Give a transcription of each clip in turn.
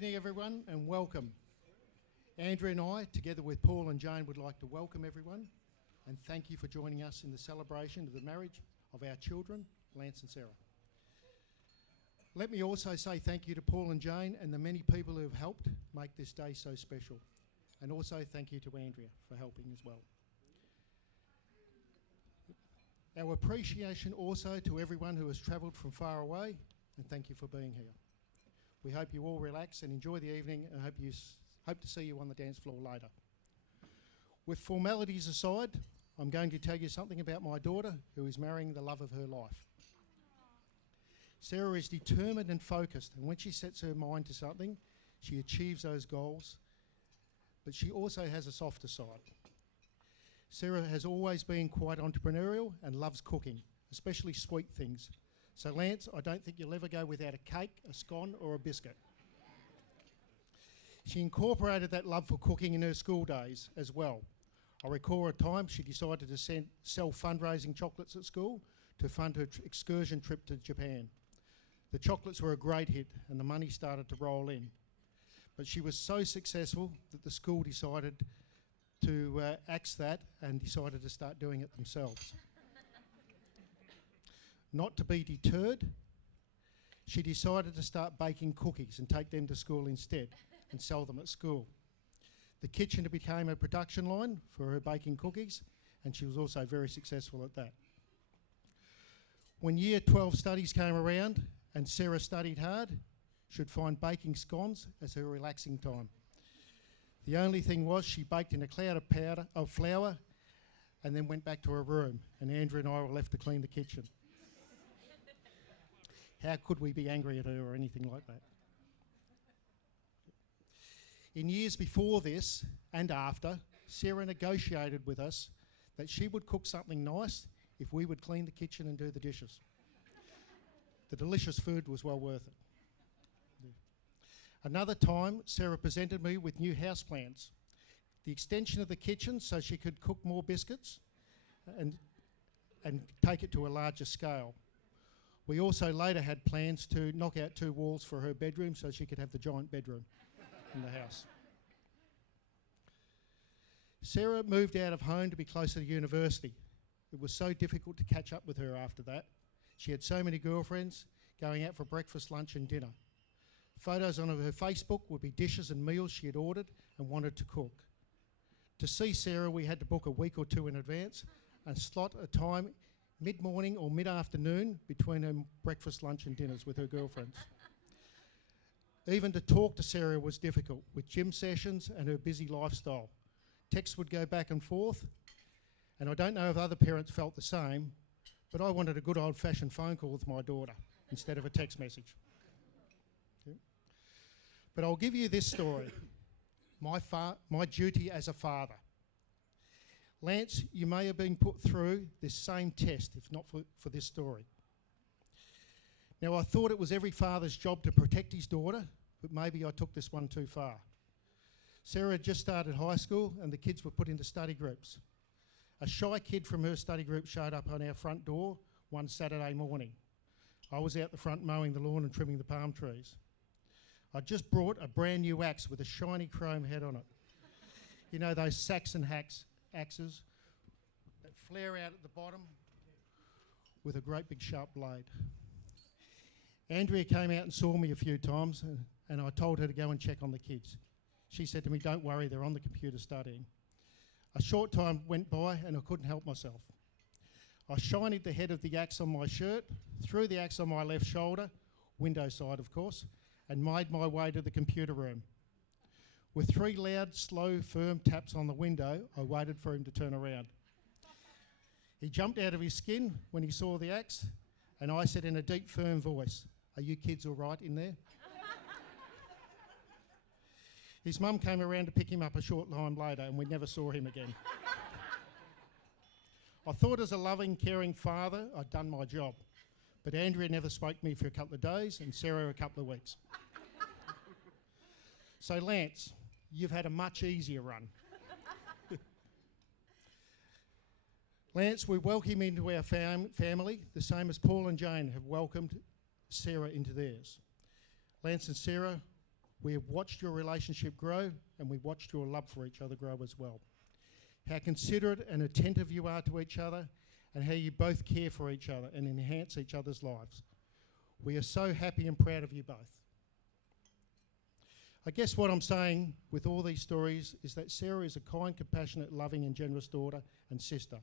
Good evening, everyone, and welcome. Andrew and I, together with Paul and Jane, would like to welcome everyone and thank you for joining us in the celebration of the marriage of our children, Lance and Sarah. Let me also say thank you to Paul and Jane and the many people who have helped make this day so special. And also thank you to Andrea for helping as well. Our appreciation also to everyone who has travelled from far away, and thank you for being here. We hope you all relax and enjoy the evening, and hope to see you on the dance floor later. With formalities aside, I'm going to tell you something about my daughter who is marrying the love of her life. Sarah is determined and focused, and when she sets her mind to something, she achieves those goals, but she also has a softer side. Sarah has always been quite entrepreneurial and loves cooking, especially sweet things. So Lance, I don't think you'll ever go without a cake, a scone or a biscuit. She incorporated that love for cooking in her school days as well. I recall a time she decided to sell fundraising chocolates at school to fund her excursion trip to Japan. The chocolates were a great hit and the money started to roll in. But she was so successful that the school decided to axe that and decided to start doing it themselves. Not to be deterred, she decided to start baking cookies and take them to school instead and sell them at school. The kitchen became a production line for her baking cookies, and she was also very successful at that. When Year 12 studies came around and Sarah studied hard, she'd find baking scones as her relaxing time. The only thing was she baked in a cloud of flour and then went back to her room, and Andrew and I were left to clean the kitchen. How could we be angry at her or anything like that? In years before this and after, Sarah negotiated with us that she would cook something nice if we would clean the kitchen and do the dishes. The delicious food was well worth it. Yeah. Another time, Sarah presented me with new house plans. The extension of the kitchen so she could cook more biscuits and take it to a larger scale. We also later had plans to knock out 2 walls for her bedroom so she could have the giant bedroom in the house. Sarah moved out of home to be closer to university. It was so difficult to catch up with her after that. She had so many girlfriends going out for breakfast, lunch and dinner. Photos on her Facebook would be dishes and meals she had ordered and wanted to cook. To see Sarah, we had to book a week or 2 in advance and slot a time mid-morning or mid-afternoon between her breakfast, lunch and dinners with her girlfriends. Even to talk to Sarah was difficult with gym sessions and her busy lifestyle. Texts would go back and forth, and I don't know if other parents felt the same, but I wanted a good old-fashioned phone call with my daughter instead of a text message. Okay. But I'll give you this story, my duty as a father. Lance, you may have been put through this same test, if not for this story. Now, I thought it was every father's job to protect his daughter, but maybe I took this one too far. Sarah had just started high school and the kids were put into study groups. A shy kid from her study group showed up on our front door one Saturday morning. I was out the front mowing the lawn and trimming the palm trees. I just brought a brand new axe with a shiny chrome head on it. You know those Saxon axes that flare out at the bottom with a great big sharp blade. Andrea came out and saw me a few times and I told her to go and check on the kids. She said to me, "Don't worry, they're on the computer studying." A short time went by and I couldn't help myself. I shinied the head of the axe on my shirt, threw the axe on my left shoulder, window side of course, and made my way to the computer room. With 3 loud, slow, firm taps on the window, I waited for him to turn around. He jumped out of his skin when he saw the axe, and I said in a deep, firm voice, "Are you kids all right in there?" His mum came around to pick him up a short time later, and we never saw him again. I thought as a loving, caring father, I'd done my job, but Andrea never spoke to me for a couple of days, and Sarah a couple of weeks. So Lance, you've had a much easier run. Lance, we welcome you into our family, the same as Paul and Jane have welcomed Sarah into theirs. Lance and Sarah, We have watched your relationship grow, and we've watched your love for each other grow as well. How considerate and attentive you are to each other, and how you both care for each other and enhance each other's lives. We are so happy and proud of you both. I guess what I'm saying with all these stories is that Sarah is a kind, compassionate, loving and generous daughter and sister.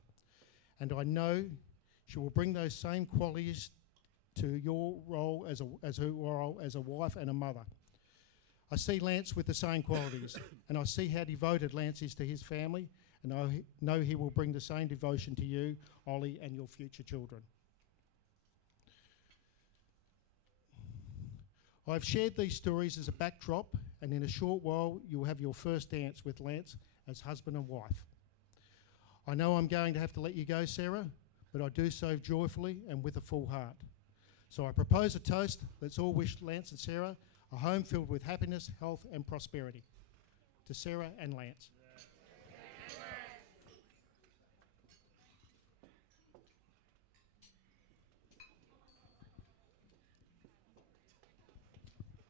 And I know she will bring those same qualities to your role as her role as a wife and a mother. I see Lance with the same qualities, and I see how devoted Lance is to his family, and I know he will bring the same devotion to you, Ollie, and your future children. I've shared these stories as a backdrop, and in a short while you'll have your first dance with Lance as husband and wife. I know I'm going to have to let you go, Sarah, but I do so joyfully and with a full heart. So I propose a toast. Let's all wish Lance and Sarah a home filled with happiness, health and prosperity. To Sarah and Lance.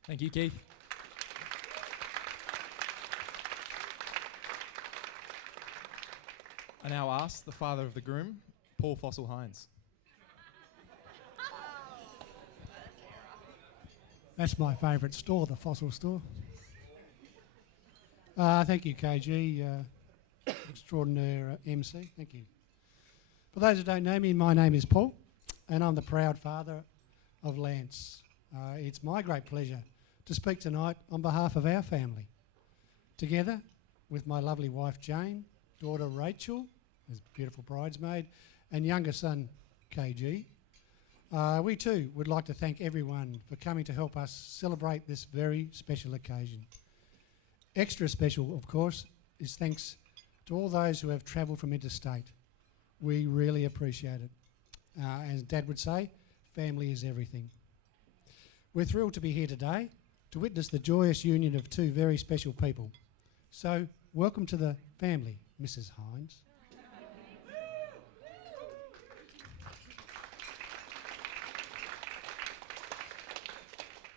Thank you, Keith. I now ask the father of the groom, Paul Fossil Hinds. That's my favourite store, the Fossil store. Thank you, KG, extraordinaire MC. Thank you. For those who don't know me, my name is Paul, and I'm the proud father of Lance. It's my great pleasure to speak tonight on behalf of our family, together with my lovely wife Jane, daughter Rachel, who's a beautiful bridesmaid, and younger son KG. We too would like to thank everyone for coming to help us celebrate this very special occasion. Extra special, of course, is thanks to all those who have travelled from interstate. We really appreciate it. As Dad would say, family is everything. We're thrilled to be here today to witness the joyous union of two very special people. So, welcome to the family, Mrs. Hinds.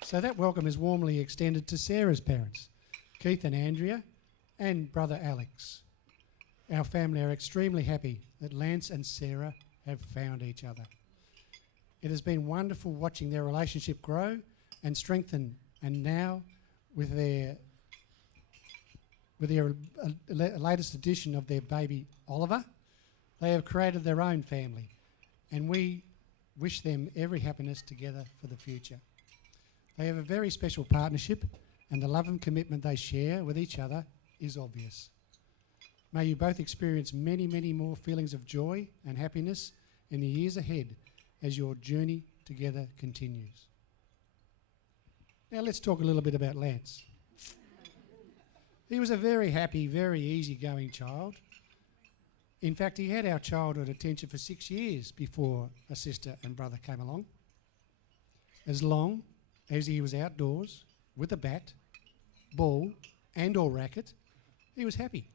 So that welcome is warmly extended to Sarah's parents, Keith and Andrea, and brother Alex. Our family are extremely happy that Lance and Sarah have found each other. It has been wonderful watching their relationship grow and strengthen, and now with their latest addition of their baby Oliver, they have created their own family, and we wish them every happiness together for the future. They have a very special partnership, and the love and commitment they share with each other is obvious. May you both experience many, many more feelings of joy and happiness in the years ahead as your journey together continues. Now let's talk a little bit about Lance. He was a very happy, very easygoing child. In fact, he had our childhood attention for 6 years before a sister and brother came along. As long as he was outdoors with a bat, ball and or racket, he was happy.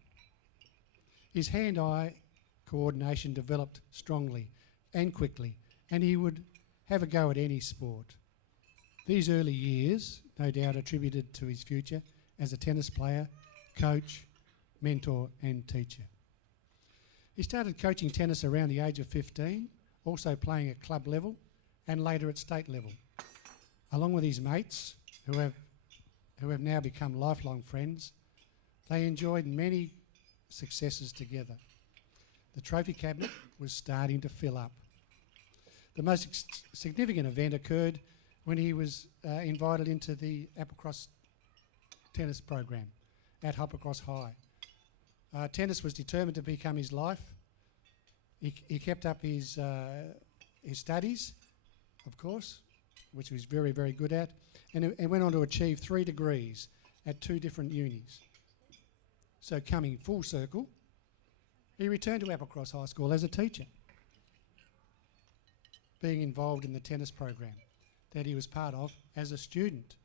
His hand-eye coordination developed strongly and quickly, and he would have a go at any sport. These early years, no doubt attributed to his future as a tennis player, coach, mentor and teacher. He started coaching tennis around the age of 15, also playing at club level and later at state level. Along with his mates, who have now become lifelong friends, they enjoyed many successes together. The trophy cabinet was starting to fill up. The most significant event occurred when he was invited into the Applecross tennis program at Applecross High. Tennis was determined to become his life. He kept up his studies, of course, which he was very, very good at, and went on to achieve 3 degrees at 2 different unis. So coming full circle, he returned to Applecross High School as a teacher, being involved in the tennis program that he was part of as a student.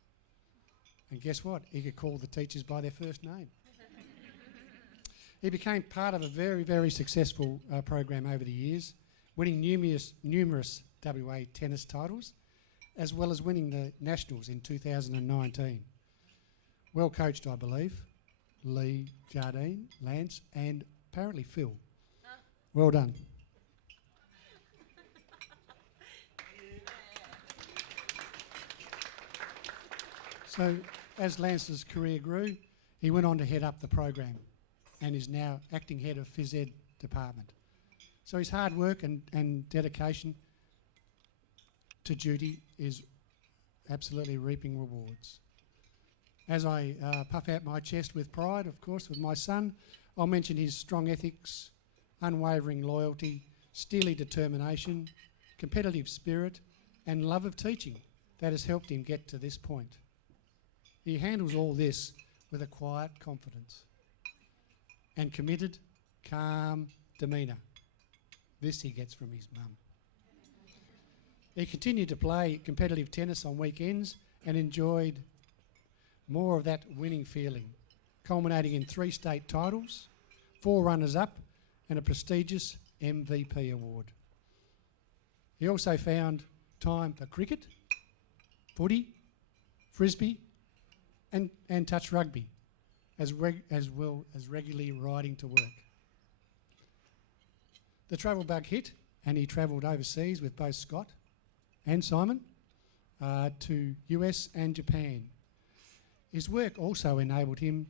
And guess what? He could call the teachers by their first name. He became part of a very, very successful program over the years, winning numerous WA tennis titles, as well as winning the Nationals in 2019. Well coached, I believe. Lee, Jardine, Lance, and apparently Phil. Well done. So, as Lance's career grew, he went on to head up the program and is now acting head of Phys Ed department. So his hard work and dedication to duty is absolutely reaping rewards. As I puff out my chest with pride, of course, with my son, I'll mention his strong ethics, unwavering loyalty, steely determination, competitive spirit, and love of teaching that has helped him get to this point. He handles all this with a quiet confidence and committed, calm demeanour. This he gets from his mum. He continued to play competitive tennis on weekends and enjoyed more of that winning feeling, culminating in 3 state titles, 4 runners-up, and a prestigious MVP award. He also found time for cricket, footy, frisbee, and touch rugby, as well as regularly riding to work. The travel bug hit, and he travelled overseas with both Scott and Simon to US and Japan. His work also enabled him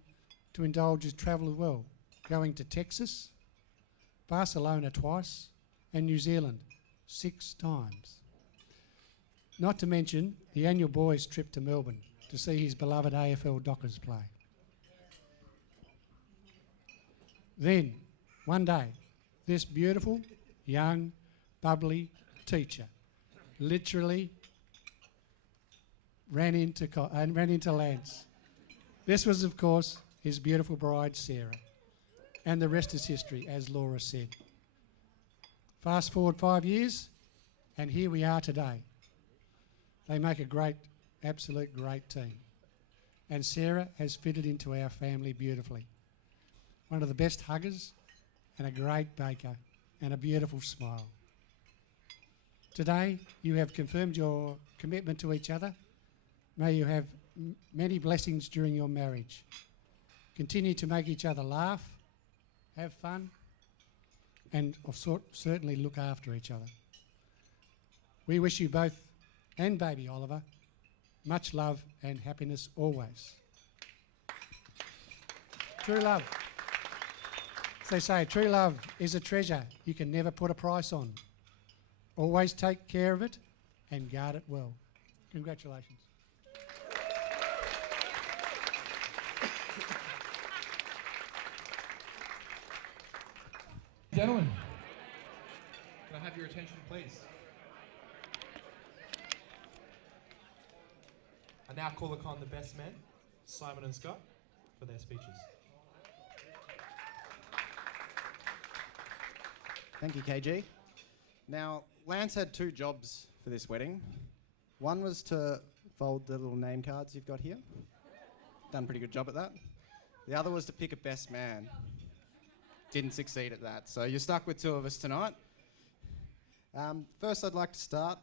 to indulge his travel as well, going to Texas, Barcelona twice, and New Zealand 6 times. Not to mention the annual boys' trip to Melbourne to see his beloved AFL Dockers play. Then, one day, this beautiful, young, bubbly teacher literally ran into Lance. This was, of course, his beautiful bride, Sarah. And the rest is history, as Laura said. Fast forward 5 years, and here we are today. They make a great, absolute great team. And Sarah has fitted into our family beautifully. One of the best huggers, and a great baker, and a beautiful smile. Today, you have confirmed your commitment to each other. May you have many blessings during your marriage. Continue to make each other laugh, have fun, and certainly look after each other. We wish you both and baby Oliver much love and happiness always. True love. As they say, true love is a treasure you can never put a price on. Always take care of it and guard it well. Congratulations. Gentlemen, can I have your attention, please? I now call upon the best men, Simon and Scott, for their speeches. Thank you, KG. Now, Lance had 2 jobs for this wedding. One was to fold the little name cards you've got here. Done a pretty good job at that. The other was to pick a best man. Didn't succeed at that. So you're stuck with 2 of us tonight. First, I'd like to start.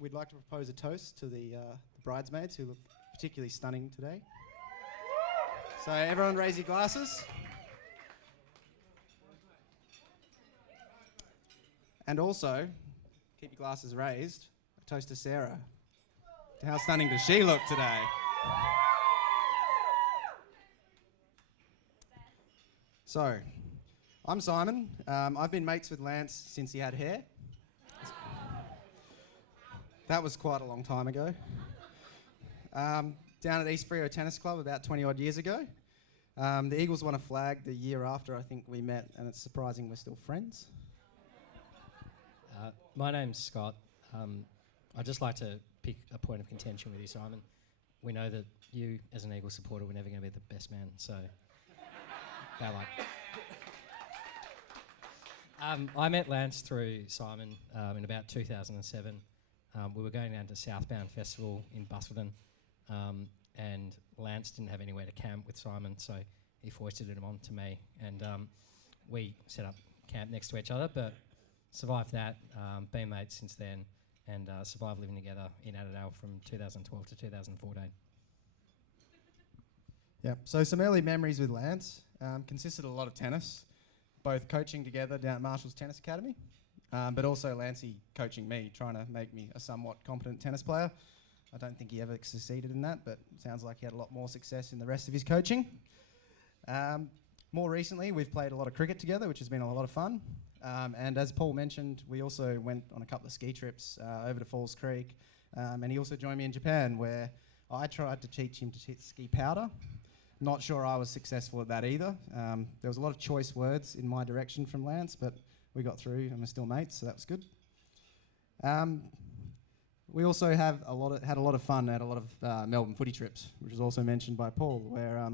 We'd like to propose a toast to the bridesmaids, who look particularly stunning today. So everyone raise your glasses. And also, keep your glasses raised. A toast to Sarah. How stunning does she look today? So, I'm Simon. I've been mates with Lance since he had hair. That was quite a long time ago. Down at East Freo Tennis Club about 20 odd years ago. The Eagles won a flag the year after I think we met, and it's surprising we're still friends. My name's Scott. I'd just like to pick a point of contention with you, Simon. We know that you, as an Eagles supporter, were never going to be the best man, so bad luck. I met Lance through Simon in about 2007. We were going down to Southbound Festival in Busselton, and Lance didn't have anywhere to camp with Simon, so he foisted him on to me, and we set up camp next to each other, but survived that, been mates since then, and survived living together in Adelaide from 2012 to 2014. Yeah. So some early memories with Lance consisted of a lot of tennis, both coaching together down at Marshall's Tennis Academy, but also Lancey coaching me, trying to make me a somewhat competent tennis player. I don't think he ever succeeded in that, but it sounds like he had a lot more success in the rest of his coaching. More recently, we've played a lot of cricket together, which has been a lot of fun. And as Paul mentioned, we also went on a couple of ski trips over to Falls Creek, and he also joined me in Japan, where I tried to teach him to ski powder. Not sure I was successful at that either. There was a lot of choice words in my direction from Lance, but we got through and we're still mates, so that was good. We also had a lot of fun at a lot of Melbourne footy trips, which was also mentioned by Paul, where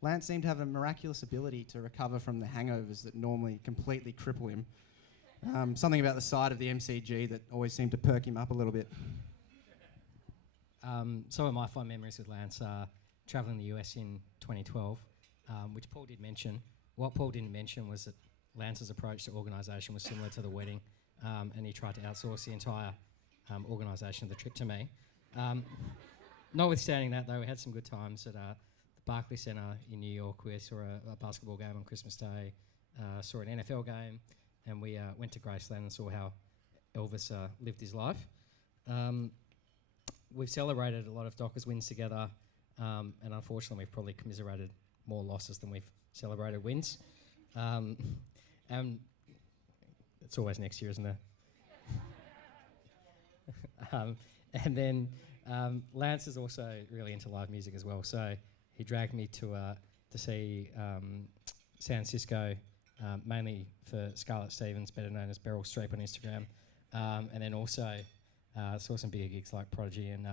Lance seemed to have a miraculous ability to recover from the hangovers that normally completely cripple him. Something about the side of the MCG that always seemed to perk him up a little bit. Some of my fond memories with Lance are travelling the US in 2012, which Paul did mention. What Paul didn't mention was that Lance's approach to organisation was similar to the wedding, and he tried to outsource the entire organisation of the trip to me. Notwithstanding that, though, we had some good times at the Barclays Centre in New York. We saw a basketball game on Christmas Day, saw an NFL game, and we went to Graceland and saw how Elvis lived his life. We've celebrated a lot of Dockers wins together, and unfortunately we've probably commiserated more losses than we've celebrated wins. And it's always next year, isn't it? And then Lance is also really into live music as well, so he dragged me to see San Cisco, mainly for Scarlett Stevens, better known as Beryl Streep on Instagram, and then also saw some bigger gigs like Prodigy and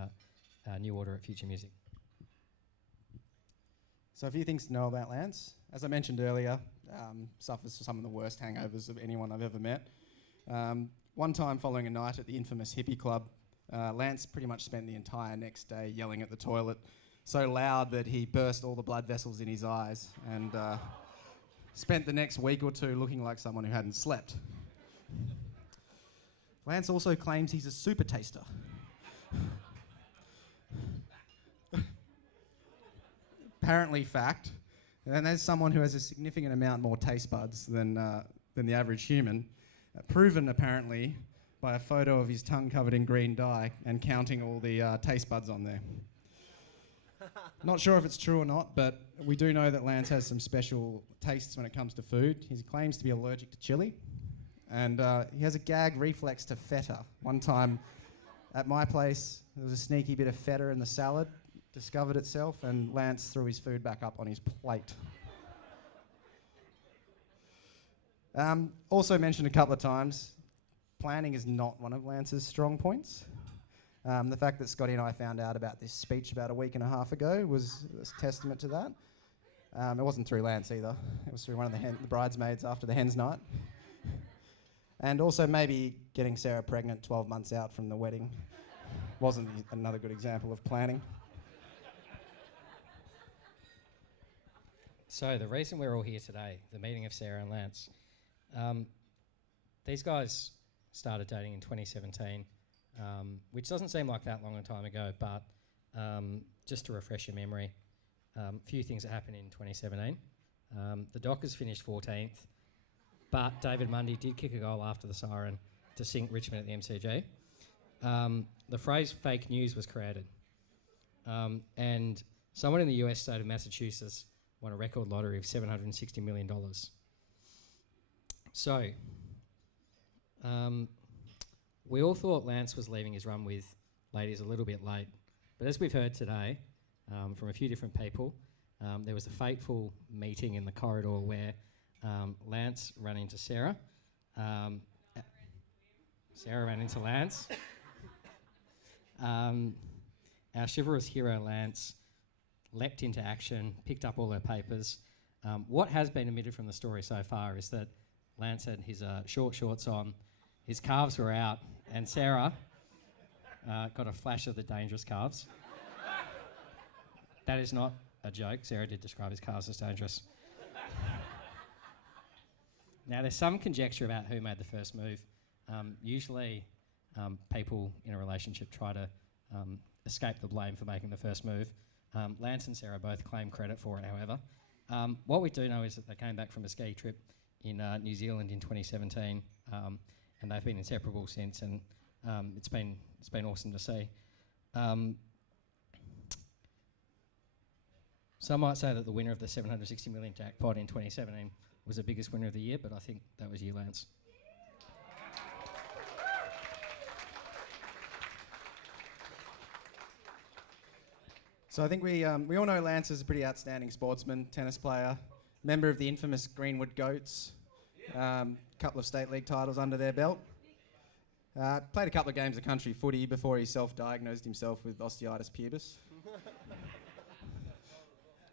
New Order at Future Music. So a few things to know about Lance. As I mentioned earlier, suffers some of the worst hangovers of anyone I've ever met. One time following a night at the infamous hippie club, Lance pretty much spent the entire next day yelling at the toilet so loud that he burst all the blood vessels in his eyes and spent the next week or two looking like someone who hadn't slept. Lance also claims he's a super taster. Apparently fact, and as someone who has a significant amount more taste buds than the average human, proven apparently by a photo of his tongue covered in green dye and counting all the taste buds on there. Not sure if it's true or not, but we do know that Lance has some special tastes when it comes to food. He claims to be allergic to chili, and he has a gag reflex to feta. One time at my place, there was a sneaky bit of feta in the salad, discovered itself, and Lance threw his food back up on his plate. Also mentioned a couple of times, planning is not one of Lance's strong points. The fact that Scotty and I found out about this speech about a week and a half ago was a testament to that. It wasn't through Lance either. It was through one of the bridesmaids after the hens night. And also maybe getting Sarah pregnant 12 months out from the wedding wasn't another good example of planning. So the reason we're all here today, the meeting of Sarah and Lance, these guys started dating in 2017, which doesn't seem like that long a time ago, but just to refresh your memory, a few things that happened in 2017. The Dockers finished 14th, but David Mundy did kick a goal after the siren to sink Richmond at the MCG. The phrase fake news was created, and someone in the US state of Massachusetts won a record lottery of $760 million. So, we all thought Lance was leaving his run with ladies a little bit late, but as we've heard today from a few different people, there was a fateful meeting in the corridor where Lance ran into Sarah. Sarah ran into Lance. Our chivalrous hero Lance leapt into action, picked up all her papers. What has been omitted from the story so far is that Lance had his short shorts on, his calves were out, and Sarah got a flash of the dangerous calves. That is not a joke. Sarah did describe his calves as dangerous. Now, there's some conjecture about who made the first move. Usually, people in a relationship try to escape the blame for making the first move. Lance and Sarah both claim credit for it, however. What we do know is that they came back from a ski trip in New Zealand in 2017, and they've been inseparable since, and it's been awesome to see. Some might say that the winner of the 760 million jackpot in 2017 was the biggest winner of the year, but I think that was you, Lance. So I think we all know Lance is a pretty outstanding sportsman, tennis player, member of the infamous Greenwood Goats, couple of state league titles under their belt. Played a couple of games of country footy before he self-diagnosed himself with osteitis pubis.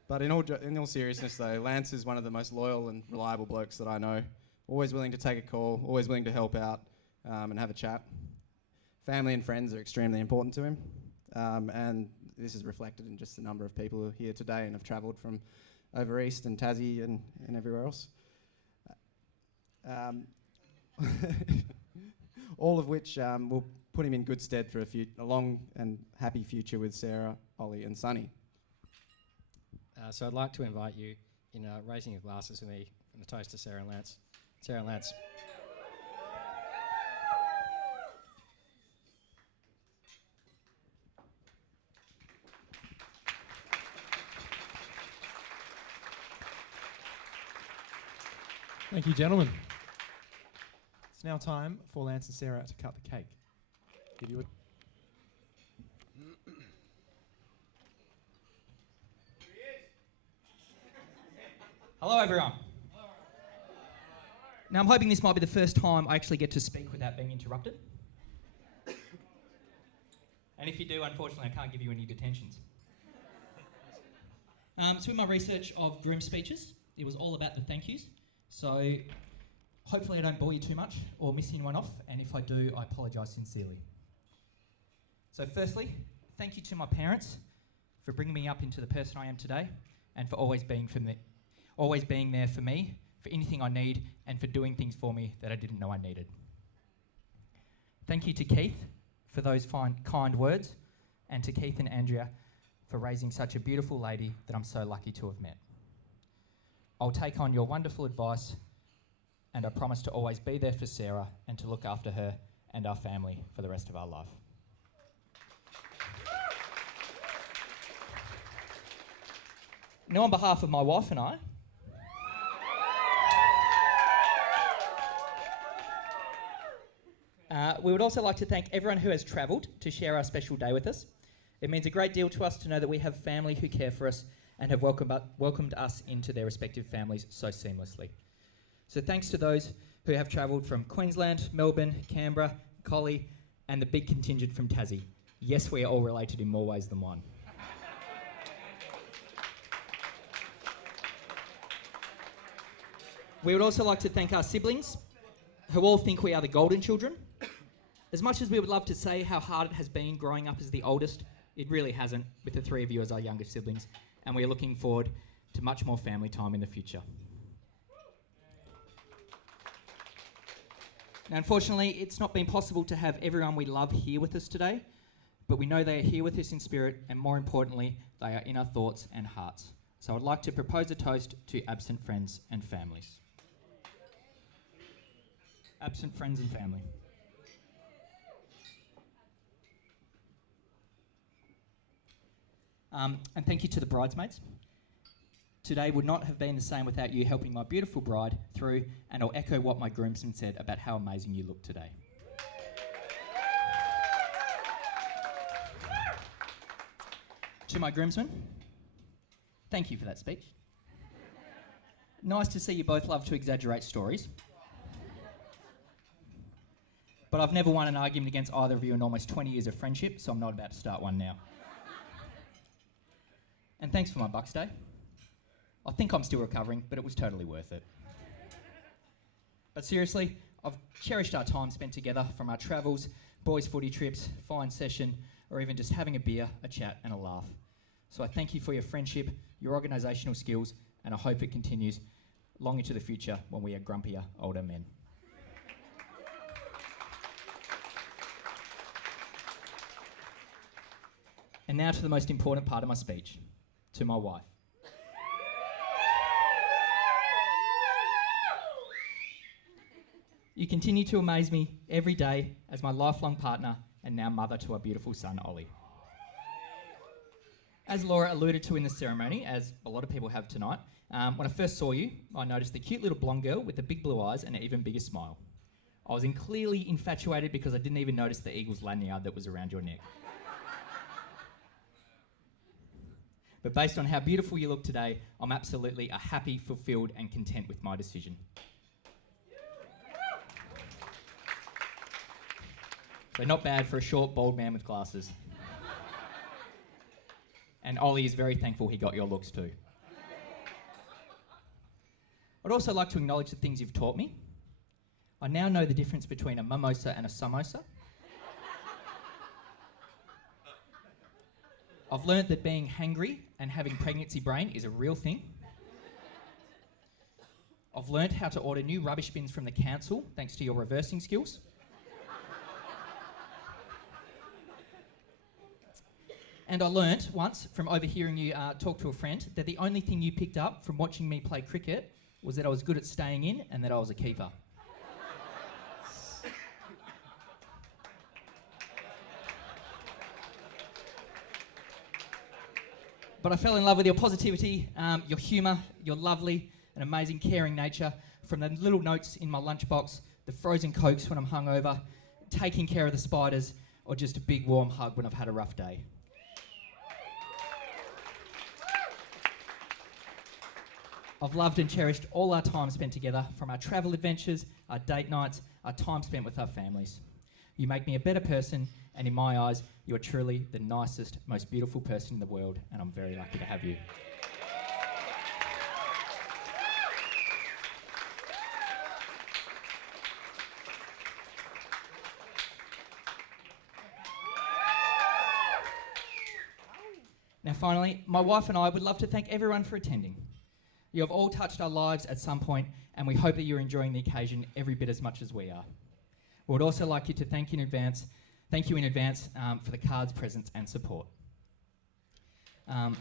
But in all seriousness though, Lance is one of the most loyal and reliable blokes that I know. Always willing to take a call, always willing to help out and have a chat. Family and friends are extremely important to him. And this is reflected in just the number of people who are here today and have travelled from over east and Tassie and everywhere else. All of which will put him in good stead for a long and happy future with Sarah, Ollie and Sonny. So I'd like to invite you in raising your glasses with me and a toast to Sarah and Lance. Sarah and Lance. Thank you, gentlemen. It's now time for Lance and Sarah to cut the cake. Give you a Hello, everyone. Now, I'm hoping this might be the first time I actually get to speak without being interrupted. And if you do, unfortunately, I can't give you any detentions. So in my research of groom speeches, it was all about the thank yous. So hopefully I don't bore you too much or miss anyone off, and if I do, I apologise sincerely. So firstly, thank you to my parents for bringing me up into the person I am today, and for always being there for me, for anything I need, and for doing things for me that I didn't know I needed. Thank you to Keith for those kind words, and to Keith and Andrea for raising such a beautiful lady that I'm so lucky to have met. I'll take on your wonderful advice, and I promise to always be there for Sarah and to look after her and our family for the rest of our life. Now, on behalf of my wife and I, we would also like to thank everyone who has travelled to share our special day with us. It means a great deal to us to know that we have family who care for us and have welcomed us into their respective families so seamlessly. So thanks to those who have travelled from Queensland, Melbourne, Canberra, Collie, and the big contingent from Tassie. Yes, we are all related in more ways than one. We would also like to thank our siblings, who all think we are the golden children. As much as we would love to say how hard it has been growing up as the oldest, it really hasn't, with the three of you as our youngest siblings, and we are looking forward to much more family time in the future. Now, unfortunately, it's not been possible to have everyone we love here with us today, but we know they are here with us in spirit, and more importantly, they are in our thoughts and hearts. So I'd like to propose a toast to absent friends and families. Absent friends and family. And thank you to the bridesmaids. Today would not have been the same without you helping my beautiful bride through, and I'll echo what my groomsmen said about how amazing you look today. To my groomsmen, thank you for that speech. Nice to see you both love to exaggerate stories. But I've never won an argument against either of you in almost 20 years of friendship, so I'm not about to start one now. And thanks for my Bucks Day. I think I'm still recovering, but it was totally worth it. But seriously, I've cherished our time spent together, from our travels, boys' footy trips, fine session, or even just having a beer, a chat and a laugh. So I thank you for your friendship, your organisational skills, and I hope it continues long into the future when we are grumpier, older men. And now to the most important part of my speech, to my wife. You continue to amaze me every day as my lifelong partner and now mother to our beautiful son, Ollie. As Laura alluded to in the ceremony, as a lot of people have tonight, when I first saw you, I noticed the cute little blonde girl with the big blue eyes and an even bigger smile. I was clearly infatuated because I didn't even notice the eagle's lanyard that was around your neck. But based on how beautiful you look today, I'm absolutely happy, fulfilled, and content with my decision. So not bad for a short, bald man with glasses. And Ollie is very thankful he got your looks too. I'd also like to acknowledge the things you've taught me. I now know the difference between a mimosa and a samosa. I've learnt that being hangry and having pregnancy brain is a real thing. I've learnt how to order new rubbish bins from the council thanks to your reversing skills. And I learnt once from overhearing you talk to a friend that the only thing you picked up from watching me play cricket was that I was good at staying in and that I was a keeper. But I fell in love with your positivity, your humour, your lovely and amazing caring nature, from the little notes in my lunchbox, the frozen Cokes when I'm hungover, taking care of the spiders, or just a big warm hug when I've had a rough day. I've loved and cherished all our time spent together, from our travel adventures, our date nights, our time spent with our families. You make me a better person, and in my eyes, you are truly the nicest, most beautiful person in the world, and I'm very lucky to have you. Now finally, my wife and I would love to thank everyone for attending. You have all touched our lives at some point, and we hope that you're enjoying the occasion every bit as much as we are. We would also like you to thank you in advance for the cards, presents, and support. And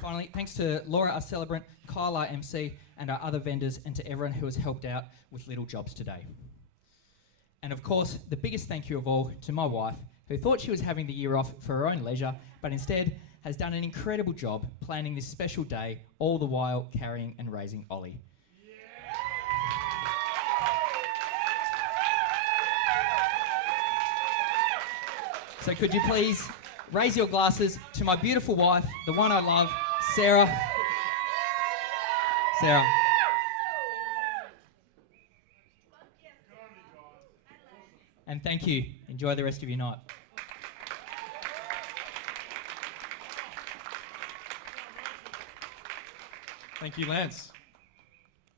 finally, thanks to Laura, our celebrant, Kyle, our MC, and our other vendors, and to everyone who has helped out with little jobs today. And of course, the biggest thank you of all to my wife, who thought she was having the year off for her own leisure, but instead has done an incredible job planning this special day, all the while carrying and raising Ollie. So could you please raise your glasses to my beautiful wife, the one I love, Sarah. Sarah. And thank you. Enjoy the rest of your night. Thank you, Lance.